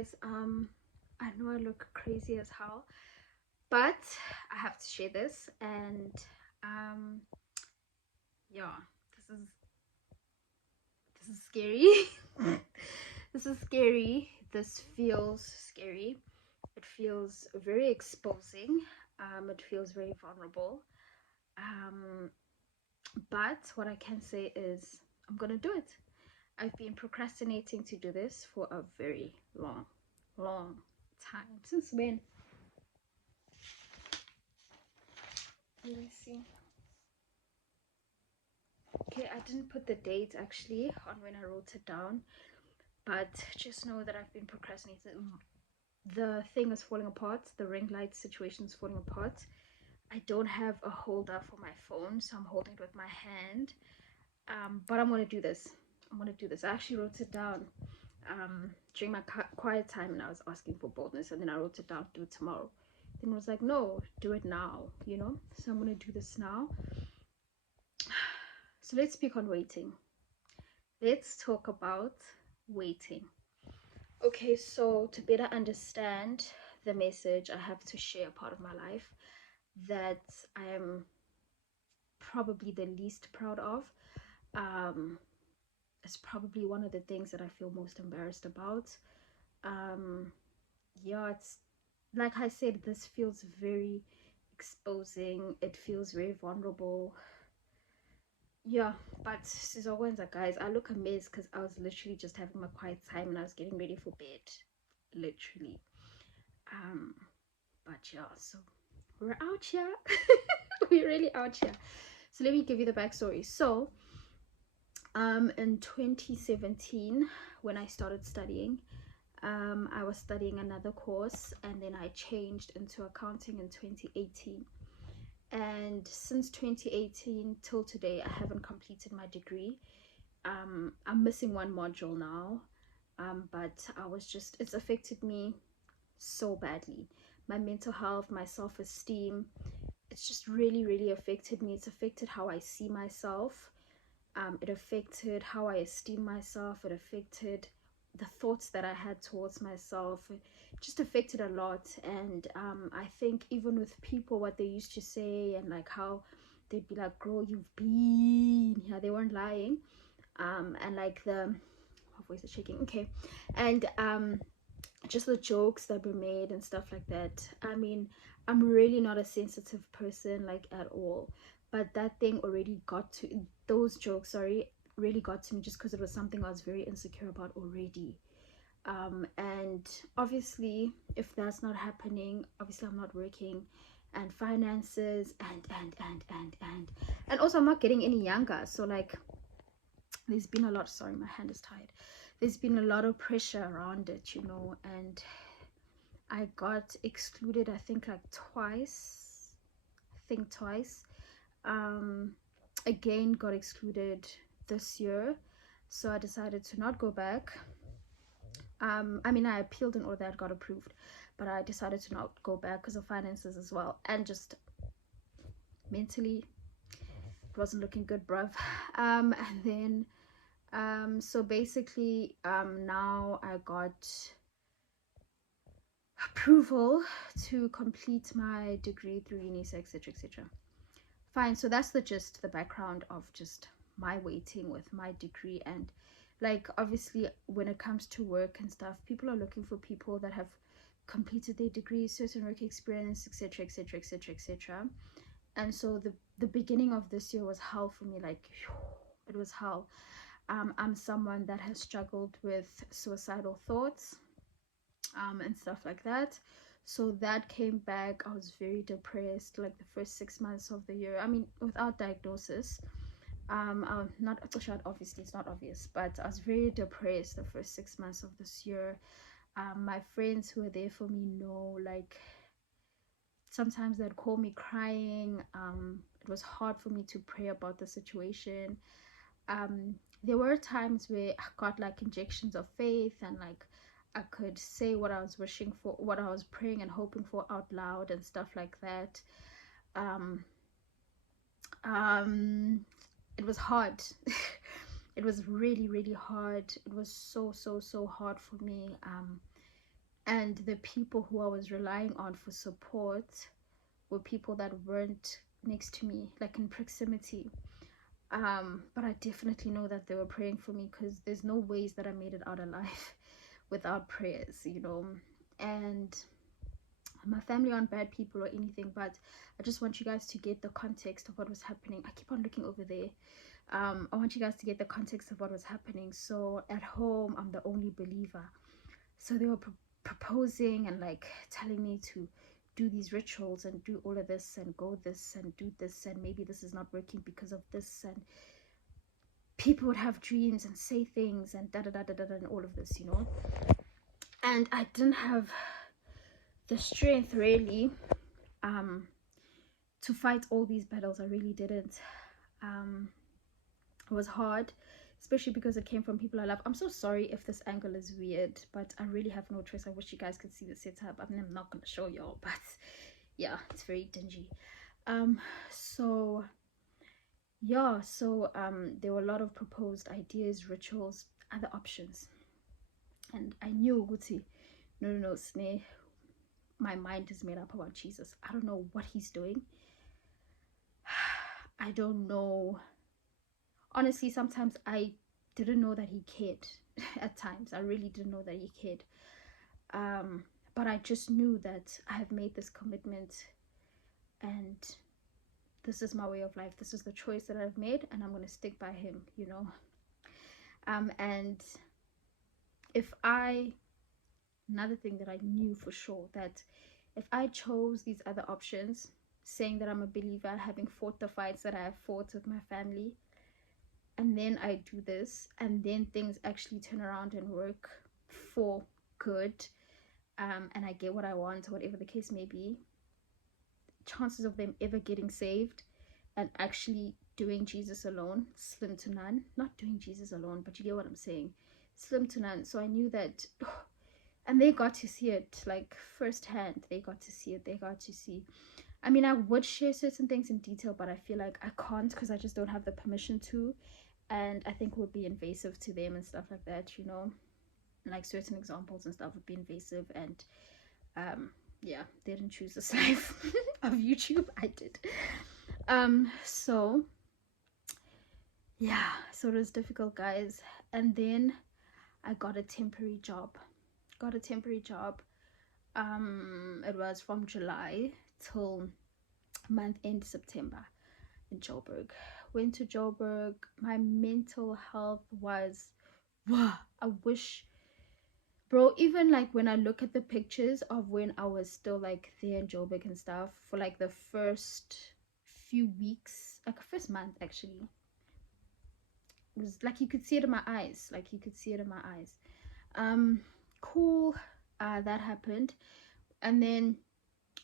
guys, I know I look crazy as hell, but I have to share this. And yeah, this is scary. This is scary. This feels scary. It feels very exposing. It feels very vulnerable. um but what I can say is I'm gonna do it. I've been procrastinating to do this for a very long time. Since when? Let me see. Okay, I didn't put the date actually on when I wrote it down, but just know that I've been procrastinating. The thing is falling apart. The ring light situation is falling apart. I don't have a holder for my phone, so I'm holding it with my hand. But I'm gonna do this. I actually wrote it down during my quiet time, and I was asking for boldness, and then I wrote it down, do it tomorrow. Then I was like, no, do it now, you know. So I'm gonna do this now. So let's speak on waiting. Let's talk about waiting. Okay, so to better understand the message, I have to share a part of my life that I am probably the least proud of. It's probably one of the things that I feel most embarrassed about. Yeah, it's like I said, this feels very exposing. It feels very vulnerable. Yeah, but Sizokwenza, guys, I look a mess because I was literally just having my quiet time and I was getting ready for bed, literally. But yeah, so we're out here. We're really out here. So let me give you the backstory. So in 2017, when I started studying, I was studying another course, and then I changed into accounting in 2018. And since 2018 till today, I haven't completed my degree. I'm missing one module now, but it's affected me so badly. My mental health, my self-esteem, it's just really affected me. It's affected how I see myself. It affected how I esteem myself. It affected the thoughts that I had towards myself. It just affected a lot. And I think even with people, what they used to say, and like how they'd be like, girl, you've been here, they weren't lying. And like my voice is shaking, okay. And just the jokes that were made and stuff like that. I mean, I'm really not a sensitive person, like, at all, but that thing already got to those jokes, sorry, really got to me, just because it was something I was very insecure about already. And obviously, if that's not happening, obviously I'm not working, and finances, and also I'm not getting any younger, so like there's been a lot, sorry, my hand is tired, there's been a lot of pressure around it, you know. And I got excluded, I think, like twice. Again, got excluded this year, so I decided to not go back. I mean, I appealed and all that, got approved, but I decided to not go back because of finances as well, and just mentally it wasn't looking good, bruv. And then so basically now I got approval to complete my degree through UNISA, etc. Fine, so that's the gist, the background of just my waiting with my degree. And like, obviously, when it comes to work and stuff, people are looking for people that have completed their degree, certain work experience, etc. And so the beginning of this year was hell for me. Like, it was hell. I'm someone that has struggled with suicidal thoughts and stuff like that. So that came back. I was very depressed, like the first 6 months of the year. I mean, without diagnosis. I'm not obviously, it's not obvious, but I was very depressed the first 6 months of this year. My friends who were there for me know, like, sometimes they'd call me crying. It was hard for me to pray about the situation. There were times where I got like injections of faith, and like I could say what I was wishing for, what I was praying and hoping for out loud and stuff like that. It was hard. It was really hard. It was so hard for me. And the people who I was relying on for support were people that weren't next to me, like in proximity. But I definitely know that they were praying for me, because there's no ways that I made it out alive without prayers, you know. And my family aren't bad people or anything, but I just want you guys to get the context of what was happening. I keep on looking over there. I want you guys to get the context of what was happening. So at home, I'm the only believer. So they were proposing and like telling me to do these rituals and do all of this and go this and do this, and maybe this is not working because of this, and people would have dreams and say things and da da da da da, and all of this, you know. And I didn't have the strength really to fight all these battles. I really didn't. It was hard, especially because it came from people I love. I'm so sorry if this angle is weird, but I really have no choice. I wish you guys could see the setup. I mean, I'm not going to show y'all, but yeah, it's very dingy. So there were a lot of proposed ideas, rituals, other options, and I knew Guti, no, Sneh, my mind is made up about Jesus. I don't know what he's doing. I don't know. Honestly, sometimes I didn't know that he cared. At times I really didn't know that he cared, but I just knew that I have made this commitment, and this is my way of life. This is the choice that I've made, and I'm going to stick by him, you know. And another thing that I knew for sure, that if I chose these other options, saying that I'm a believer, having fought the fights that I have fought with my family, and then I do this, and then things actually turn around and work for good, and I get what I want, or whatever the case may be, chances of them ever getting saved and actually doing Jesus alone, slim to none. Not doing Jesus alone, but you get what I'm saying, slim to none. So I knew that, and they got to see it like firsthand. They got to see it. They got to see. I mean, I would share certain things in detail, but I feel like I can't, because I just don't have the permission to, and I think it would be invasive to them and stuff like that, you know. Like certain examples and stuff would be invasive, and yeah, they didn't choose this life of YouTube. I did. So yeah, so it was difficult, guys. And then I got a temporary job. It was from July till month end September in Joburg. Went to Joburg. My mental health was, wow, I wish, bro, even like when I look at the pictures of when I was still like there in Joburg and stuff, for like the first few weeks, like first month actually, it was like you could see it in my eyes, cool. That happened. And then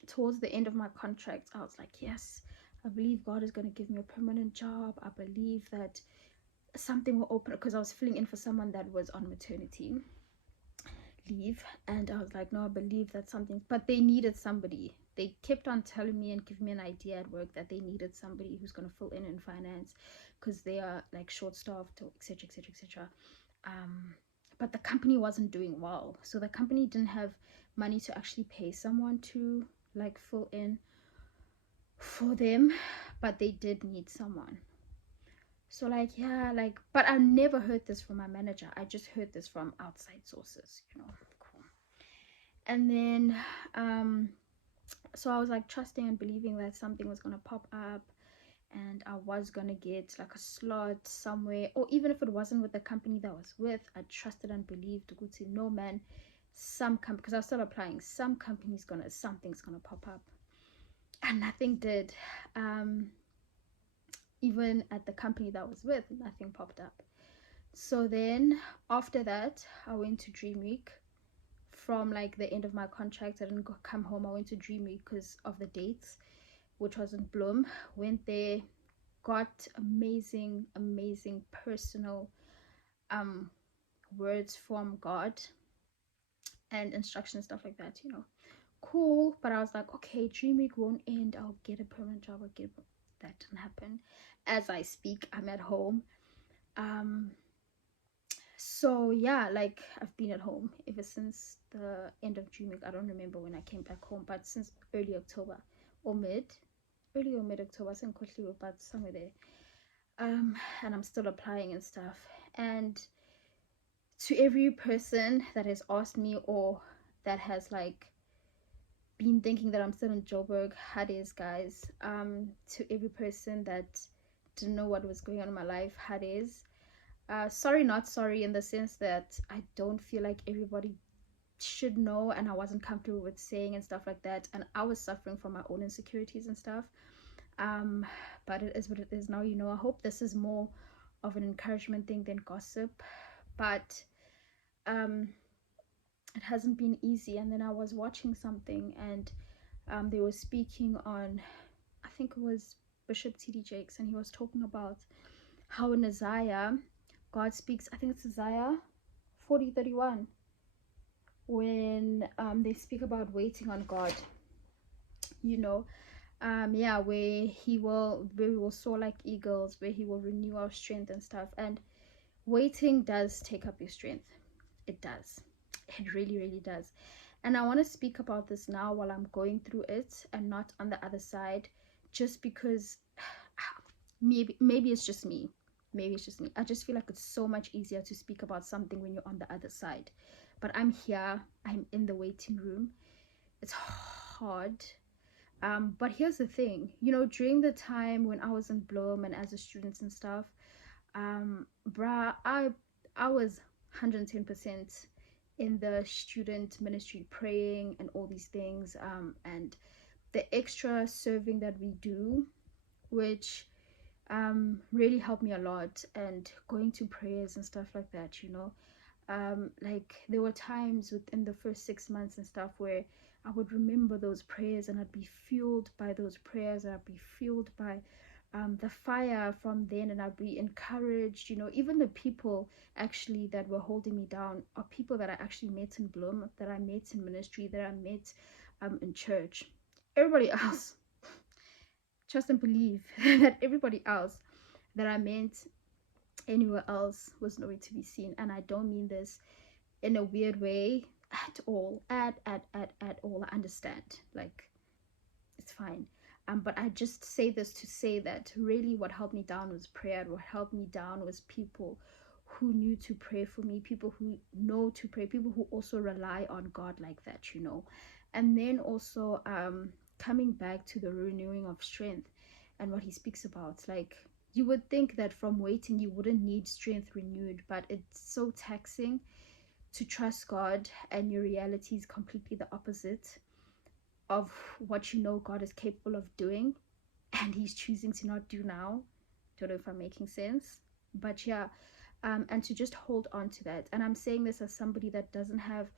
towards the end of my contract, I was like, yes, I believe God is going to give me a permanent job. I believe that something will open, because I was filling in for someone that was on maternity leave, and I was like, no, I believe that something, but they needed somebody. They kept on telling me and giving me an idea at work that they needed somebody who's going to fill in finance, because they are like short-staffed, etc, etc, etc. But the company wasn't doing well, so the company didn't have money to actually pay someone to like fill in for them, but they did need someone. So like, yeah, like, but I never heard this from my manager. I just heard this from outside sources, you know. Cool. And then so I was like trusting and believing that something was gonna pop up, and I was gonna get like a slot somewhere, or even if it wasn't with the company that I was with, I trusted and believed, good to no man, some company, because I was still applying, something's gonna pop up, and nothing did. Even at the company that I was with, nothing popped up. So then after that, I went to Dream Week. From like the end of my contract, I didn't come home. I went to Dream Week because of the dates, which was in Bloom. Went there, got amazing personal words from God and instructions, stuff like that, you know. Cool. But I was like, okay, Dream Week won't end, I'll get a permanent job. That didn't happen. As I speak, I'm at home. So yeah, like I've been at home ever since the end of June. I don't remember when I came back home, but since early October or early or mid October, but somewhere there. And I'm still applying and stuff. And to every person that has asked me, or that has like been thinking that I'm still in Joburg, Hades, guys. To every person that didn't know what was going on in my life, Hades. Sorry, not sorry, in the sense that I don't feel like everybody should know, and I wasn't comfortable with saying and stuff like that, and I was suffering from my own insecurities and stuff. um but it is what it is now, you know. I hope this is more of an encouragement thing than gossip, but um it hasn't been easy. And then I was watching something, and they were speaking on, I think it was Bishop TD Jakes, and he was talking about how in Isaiah God speaks, I think it's Isaiah 40:31, when they speak about waiting on God, you know. Yeah, where we will soar like eagles, where he will renew our strength and stuff. And waiting does take up your strength. It does. It really, really does. And I want to speak about this now while I'm going through it, and not on the other side, just because maybe it's just me. Maybe it's just me. I just feel like it's so much easier to speak about something when you're on the other side. But I'm here, I'm in the waiting room. It's hard. But here's the thing, you know, during the time when I was in Bloom and as a student and stuff, bruh, I was 110% in the student ministry, praying and all these things, and the extra serving that we do, which really helped me a lot, and going to prayers and stuff like that, you know. Like there were times within the first 6 months and stuff where I would remember those prayers, and I'd be fueled by those prayers, and I'd be fueled by the fire from then, and I'd be encouraged, you know. Even the people actually that were holding me down are people that I actually met in Bloom, that I met in ministry, that I met in church. Everybody else, trust and believe that everybody else that I met anywhere else was nowhere to be seen. And I don't mean this in a weird way at all, at all. I understand, like, it's fine. But I just say this to say that really what helped me down was prayer. What helped me down was people who knew to pray for me, people who know to pray, people who also rely on God like that, you know. And then also coming back to the renewing of strength and what he speaks about, like, you would think that from waiting you wouldn't need strength renewed, but it's so taxing to trust God, and your reality is completely the opposite of what you know God is capable of doing, and he's choosing to not do now. Don't know if I'm making sense, but yeah. And to just hold on to that. And I'm saying this as somebody that doesn't have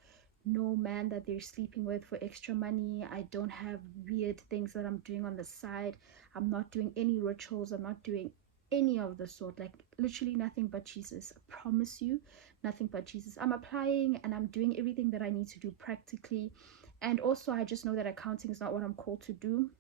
no man that they're sleeping with for extra money. I don't have weird things that I'm doing on the side. I'm not doing any rituals. I'm not doing any of the sort, like literally nothing but Jesus. I promise you, nothing but Jesus. I'm applying and I'm doing everything that I need to do practically. And also I just know that accounting is not what I'm called to do.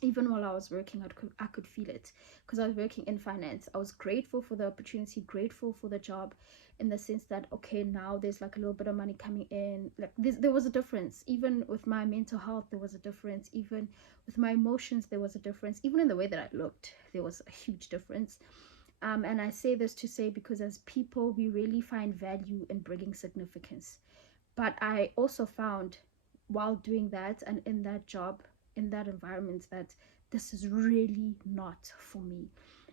Even while I was working, I could feel it, because I was working in finance. I was grateful for the opportunity, grateful for the job, in the sense that, okay, now there's like a little bit of money coming in. Like there was a difference. Even with my mental health, there was a difference. Even with my emotions, there was a difference. Even in the way that I looked, there was a huge difference. And I say this to say, because as people, we really find value in bringing significance. But I also found, while doing that and in that job, in that environment, that this is really not for me.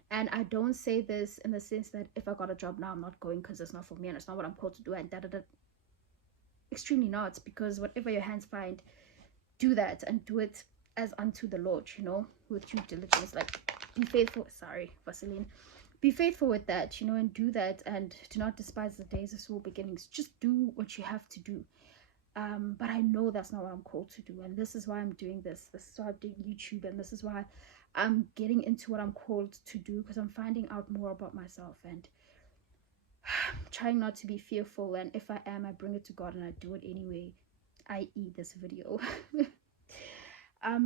And I don't say this in the sense that if I got a job now, I'm not going because it's not for me and it's not what I'm called to do, and extremely not. Because whatever your hands find, do that, and do it as unto the Lord, you know, with due diligence. Like, be faithful. Sorry, Vaseline. Be faithful with that, you know, and do that, and do not despise the days of small beginnings. Just do what you have to do. But I know that's not what I'm called to do, and this is why I'm doing this. This is why I'm doing YouTube, and this is why I'm getting into what I'm called to do, because I'm finding out more about myself, and trying not to be fearful. And if I am, I bring it to God and I do it anyway, i.e. this video.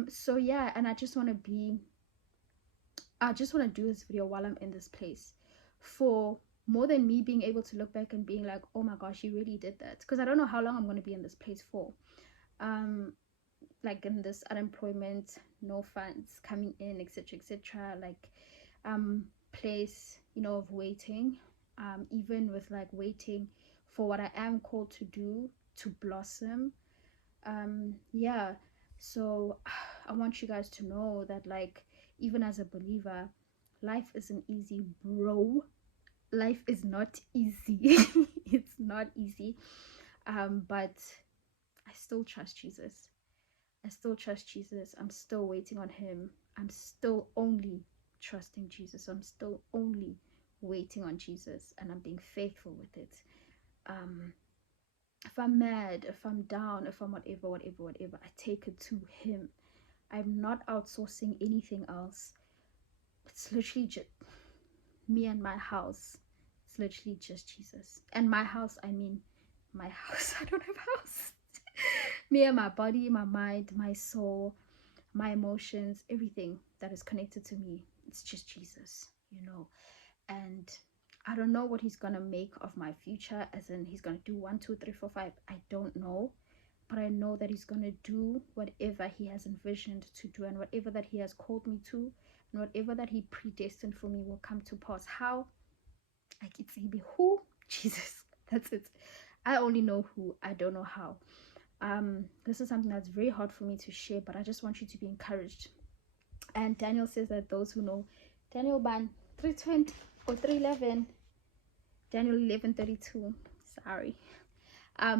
So yeah, and I just want to do this video while I'm in this place, for more than me being able to look back and being like, oh my gosh, you really did that, because I don't know how long I'm going to be in this place for, like in this unemployment, no funds coming in, etc, etc, like place, you know, of waiting, even with like waiting for what I am called to do to blossom. Yeah, so I want you guys to know that, like, even as a believer, life isn't easy, bro. Life is not easy. It's not easy. But I still trust Jesus. I still trust Jesus. I'm still waiting on him. I'm still only trusting Jesus. I'm still only waiting on Jesus, and I'm being faithful with it. If I'm mad, if I'm down, if I'm whatever, I take it to him. I'm not outsourcing anything else. It's literally just me and my house. It's literally just Jesus. And my house, I mean my house. I don't have a house. Me and my body, my mind, my soul, my emotions, everything that is connected to me, it's just Jesus, you know. And I don't know what he's gonna make of my future, as in he's gonna do 1, 2, 3, 4, 5. I don't know, but I know that he's gonna do whatever he has envisioned to do, and whatever that he has called me to, and whatever that he predestined for me will come to pass. How? Like, it's be who? Jesus. That's it. I only know who. I don't know how. This is something that's very hard for me to share, but I just want you to be encouraged. And Daniel says that those who know, Daniel ban 3:20 or 3:11, Daniel 11:32, sorry.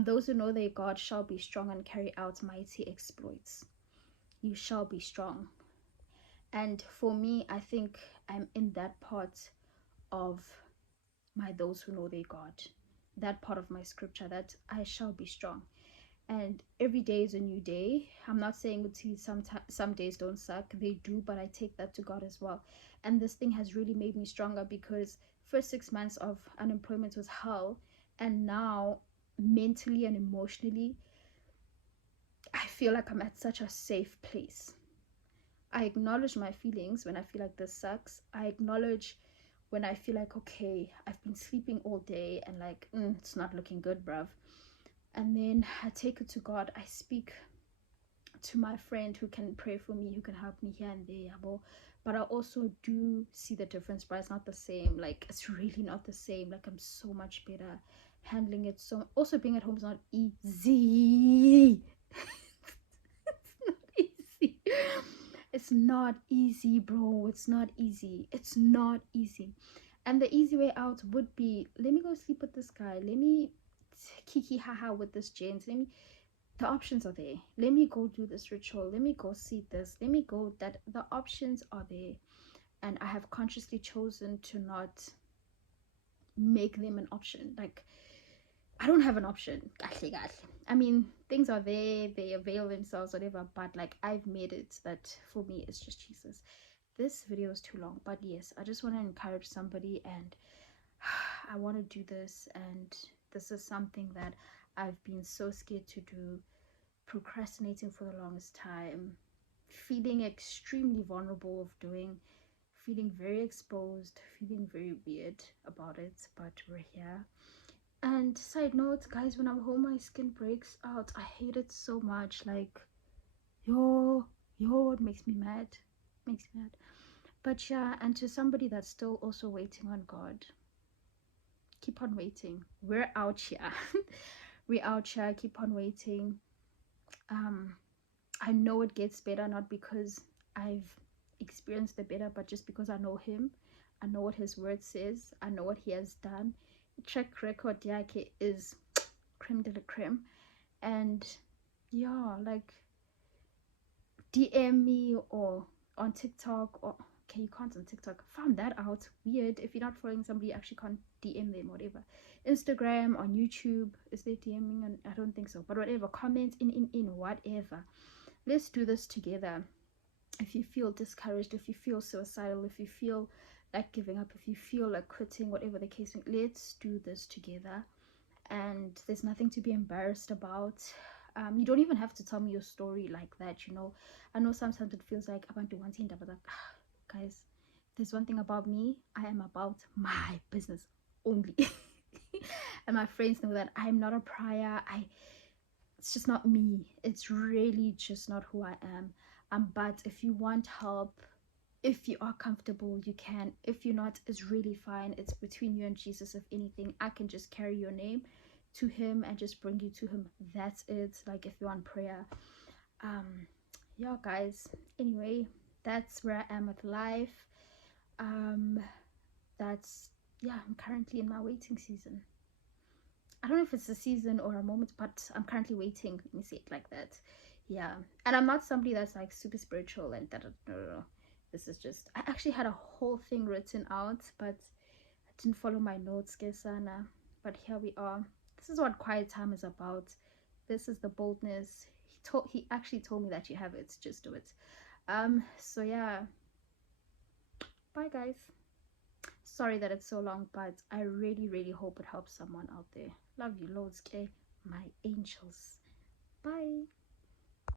Those who know their God shall be strong and carry out mighty exploits. You shall be strong. And for me, I think I'm in that part of my those who know their God, that part of my scripture, that I shall be strong. And every day is a new day. I'm not saying some days don't suck, they do, but I take that to God as well. And this thing has really made me stronger, because first 6 months of unemployment was hell, and now mentally and emotionally I feel like I'm at such a safe place. I acknowledge my feelings when I feel like this sucks. I acknowledge when I feel like, okay, I've been sleeping all day and like it's not looking good, bruv. And then I take it to God. I speak to my friend who can pray for me, who can help me here and there. But I also do see the difference, but it's not the same. Like, it's really not the same. Like, I'm so much better handling it. So also being at home is not easy. It's not easy, bro. It's not easy. It's not easy. And the easy way out would be, let me go sleep with this guy. Let me kiki haha with this gent. The options are there. Let me go do this ritual. Let me go see this. Let me go that. The options are there. And I have consciously chosen to not make them an option. Like, I don't have an option. I mean, things are there, they avail themselves, whatever, but like, I've made it that for me it's just Jesus. This video is too long, but yes, I just want to encourage somebody, and I want to do this, and this is something that I've been so scared to do, procrastinating for the longest time, feeling extremely vulnerable of doing, feeling very exposed, feeling very weird about it, but we're here. And side note, guys, when I'm home my skin breaks out. I hate it so much. Like, yo, it makes me mad. But yeah, and to somebody that's still also waiting on God, keep on waiting. We're out here. We're out here. Keep on waiting. I know it gets better, not because I've experienced the better, but just because I know him. I know what his word says. I know what he has done. Track record yake is creme de la creme. And yeah, like, DM me or on TikTok, or okay, you can't on TikTok, found that out, weird. If you're not following somebody, you actually can't DM them, whatever. Instagram, on YouTube, is there DMing? And I don't think so, but whatever, comment in whatever. Let's do this together. If you feel discouraged, if you feel suicidal, if you feel like giving up, if you feel like quitting, whatever the case, let's do this together. And there's nothing to be embarrassed about. You don't even have to tell me your story like that, you know. I know sometimes it feels like I want to one thing, but guys, there's one thing about me. I am about my business only. And my friends know that I'm not a prior. It's just not me. It's really just not who I am. But if you want help, if you are comfortable, you can. If you're not, it's really fine. It's between you and Jesus. If anything, I can just carry your name to him and just bring you to him. That's it. Like, if you want prayer. Yeah, guys, anyway, that's where I am with life. That's, yeah, I'm currently in my waiting season. I don't know if it's a season or a moment, but I'm currently waiting. Let me say it like that. Yeah. And I'm not somebody that's like super spiritual and that. No. This is just, I actually had a whole thing written out, but I didn't follow my notes, Kesana. But here we are. This is what quiet time is about. This is the boldness. He actually told me that you have it. Just do it. So yeah. Bye, guys. Sorry that it's so long, but I really hope it helps someone out there. Love you loads, okay? My angels. Bye.